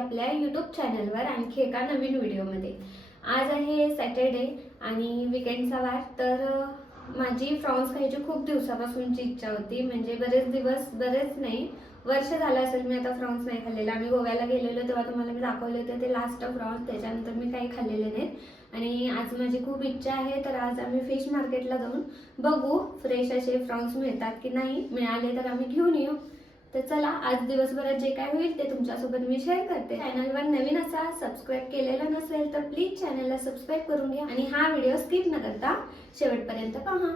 आपल्या यूट्यूब चॅनलवर आणखी एका नवीन व्हिडिओमध्ये। आज आहे सॅटर्डे आणि वीकेंडचा वार, तर माझी फ्रॉन्स खायची खूप दिवसापासूनची इच्छा होती। म्हणजे बरेच नाही, वर्ष झालं असेल मी आता फ्रॉन्स नाही खाल्लेला। आम्ही गोव्याला गेलेलो तेव्हा तुम्हाला मी दाखवले होते ते लास्ट फ्रॉन्स, त्याच्यानंतर मी काही खाल्लेले नाहीत आणि आज माझी खूप इच्छा आहे। तर आज आम्ही फिश मार्केटला जाऊन बघू फ्रेश असे फ्रॉन्स मिळतात की नाही, मिळाले तर आम्ही घेऊन येऊ। तर चला, आज दिवसभरात जे काय होईल ते तुमच्यासोबत मी शेअर करते। चॅनलवर नवीन असा सबस्क्राइब केलेला नसेल तर प्लीज चॅनलला सबस्क्राइब करून घ्या आणि हा व्हिडिओ स्किप न करता शेवटपर्यंत पहा।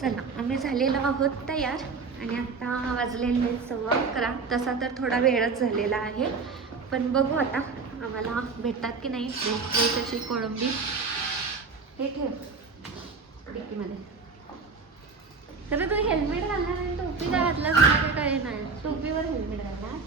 चला, आम्ही झालेलो आहोत तयार आणि आता वाजलेले 11:15। तसा तर थोडा वेळच झालेला आहे, पण बघू आता आम्हाला भेटतात की नाही फ्रेश अशी कोळंबी। हे ठेव डिक्कीमध्ये। तर तू हेल्मेट घालणार आणि टोपी का घातला मला काही नाही, टोपीवर हेल्मेट घालणार।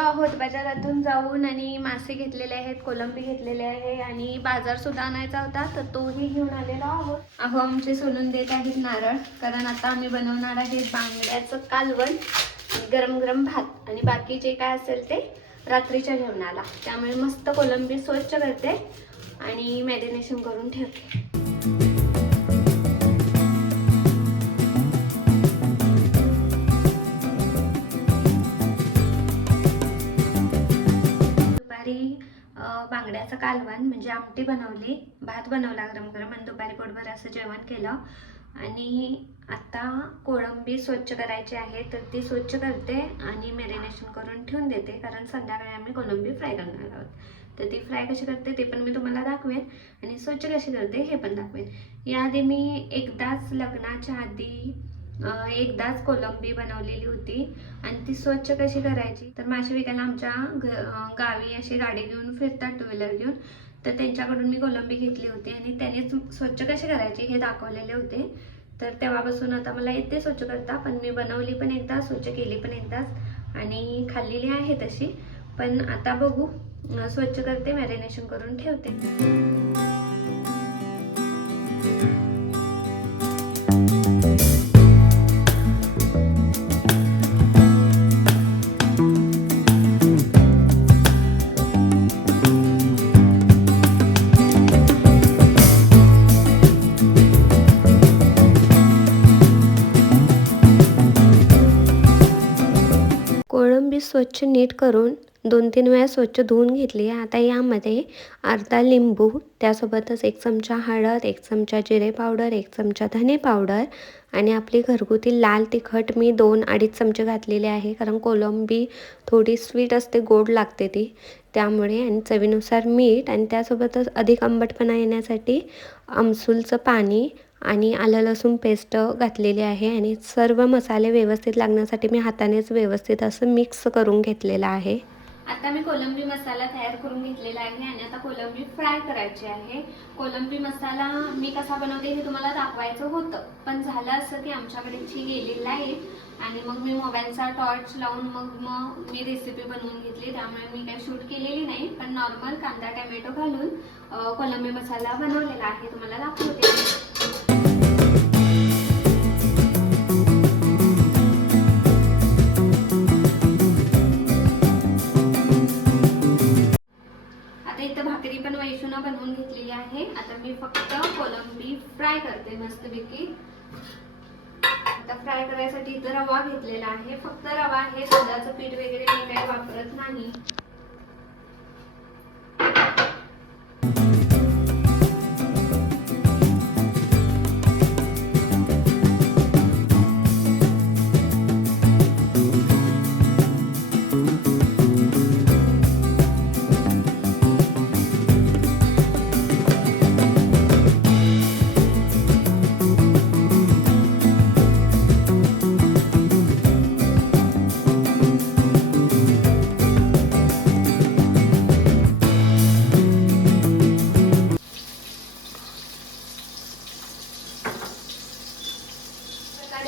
आहोत बाजारातून जाऊन आणि मासे घेतलेले आहेत, कोलंबी घेतलेले आहे आणि बाजार सुद्धा आणायचा होता तर तोही घेऊन आलेलो आहोत। अहो, आमचे सोलून देत आहेत नारळ, कारण आता आम्ही बनवणार आहे बांगड्याचं कालवण, गरम गरम भात आणि बाकी जे काय असेल ते रात्रीच्या जेवणाला। त्यामुळे मस्त कोलंबी स्वच्छ करते आणि मॅरिनेशन करून ठेवते। बांगड्याचं कालवण म्हणजे आमटी बनवली, भात बनवला गरम गरम आणि दुपारी पोटभर असं जेवण केलं। आणि आता कोळंबी स्वच्छ करायची आहे तर ती स्वच्छ करते आणि मॅरिनेशन करून ठेवून देते, कारण संध्याकाळी आम्ही कोलंबी फ्राय करणार आहोत। तर ती फ्राय कशी करते ते पण मी तुम्हाला दाखवेन आणि स्वच्छ कशी करते हे पण दाखवेन। याआधी मी एकदाच लग्नाच्या आधी एकदाच कोलंबी बनवलेली होती आणि ती स्वच्छ कशी करायची तर मासे विकायला आमच्या गावी अशी गाडी घेऊन फिरतात, टू व्हीलर घेऊन. तर त्यांच्याकडून मी कोलंबी घेतली होती आणि त्याने स्वच्छ कशी करायची हे दाखवलेले होते. तर तेव्हापासून आता मला येते स्वच्छ करता, पण मी बनवली पण एकदा, स्वच्छ केली पण एकदाच आणि खाल्लेली आहे तशी. पण आता बघू, स्वच्छ करते, मॅरिनेशन करून ठेवते. कोळंबी स्वच्छ नीट करून 2-3 वेळा स्वच्छ धुवून घेतली. आता यामध्ये अर्धा लिंबू, त्यासोबतच 1 चमचा हळद, 1 चमचा जिरे पावडर, 1 चमचा धने पावडर आणि आपली घरगुती लाल तिखट मी 2-2.5 चमचे घातलेले आहे. कारण कोलंबी थोडी स्वीट असते, गोड लागते ती, त्यामुळे. आणि चवीनुसार मीठ आणि त्यासोबतच अधिक आंबटपणा येण्यासाठी आमसूलचं पाणी आणि आलं लसूण पेस्ट घातलेली आहे. आणि सर्व मसाले व्यवस्थित लागण्यासाठी मी हातानेच व्यवस्थित असं मिक्स करून घेतलेलं आहे. आता मी कोलंबी मसाला तयार करून घेतलेला आहे आणि आता कोलंबी फ्राय करायची आहे. कोलंबी मसाला मी कसा बनवते हे तुम्हाला दाखवायचं होतं, पण झालं असं की आमच्याकडेची गेली लाईट आणि मग मी मोबाईलचा टॉर्च लावून मग मी रेसिपी बनवून घेतली. त्यामुळे मी काही शूट केलेली नाही, पण नॉर्मल कांदा टोमॅटो घालून कोलंबी मसाला बनवलेला आहे, तुम्हाला दाखवते. इथं भाकरी पण वैशूनं बनवून घेतलेली आहे. आता मी फक्त कोलंबी फ्राय करते मस्तपैकी. आता फ्राय करायसाठी इथं रवा घेतलेला आहे, फक्त रवा आहे, दुधाचं पीठ वगैरे मी काही वापरत नाही.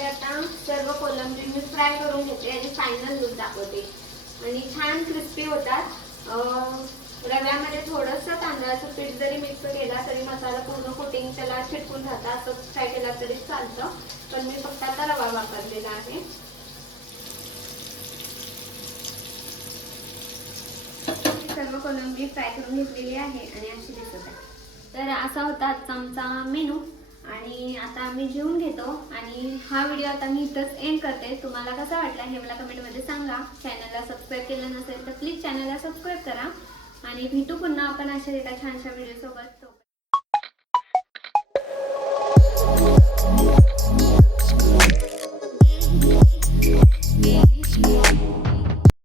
आता सर्व कोलंबी मी फ्राय करून घेते आणि फायनल लुक दाखवते. आणि छान क्रिस्पी होतात. रव्यामध्ये थोडंसं तांदळाचं पीठ जरी मिक्स केला तरी मसाला पूर्ण कोटिंग त्याला चिटकून राहतं. असं फ्राय केला तरी चालतं, पण मी फक्त आता रवा वापरलेला आहे. सर्व कोलंबी फ्राय करून घेतलेली आहे आणि अशी दिसत आहे. तर असा होता आजचा आमचा मेनू आणि आता आम्ही जेवून घेतो. आणि हा व्हिडिओ आता मी इथंच एंड करते. तुम्हाला कसा वाटला हे मला कमेंटमध्ये सांगा. चॅनलला सबस्क्राईब केलं नसेल तर प्लीज चॅनलला सबस्क्राईब करा आणि भेटू पुन्हा आपण अशा एका छानशा व्हिडिओ सोबत.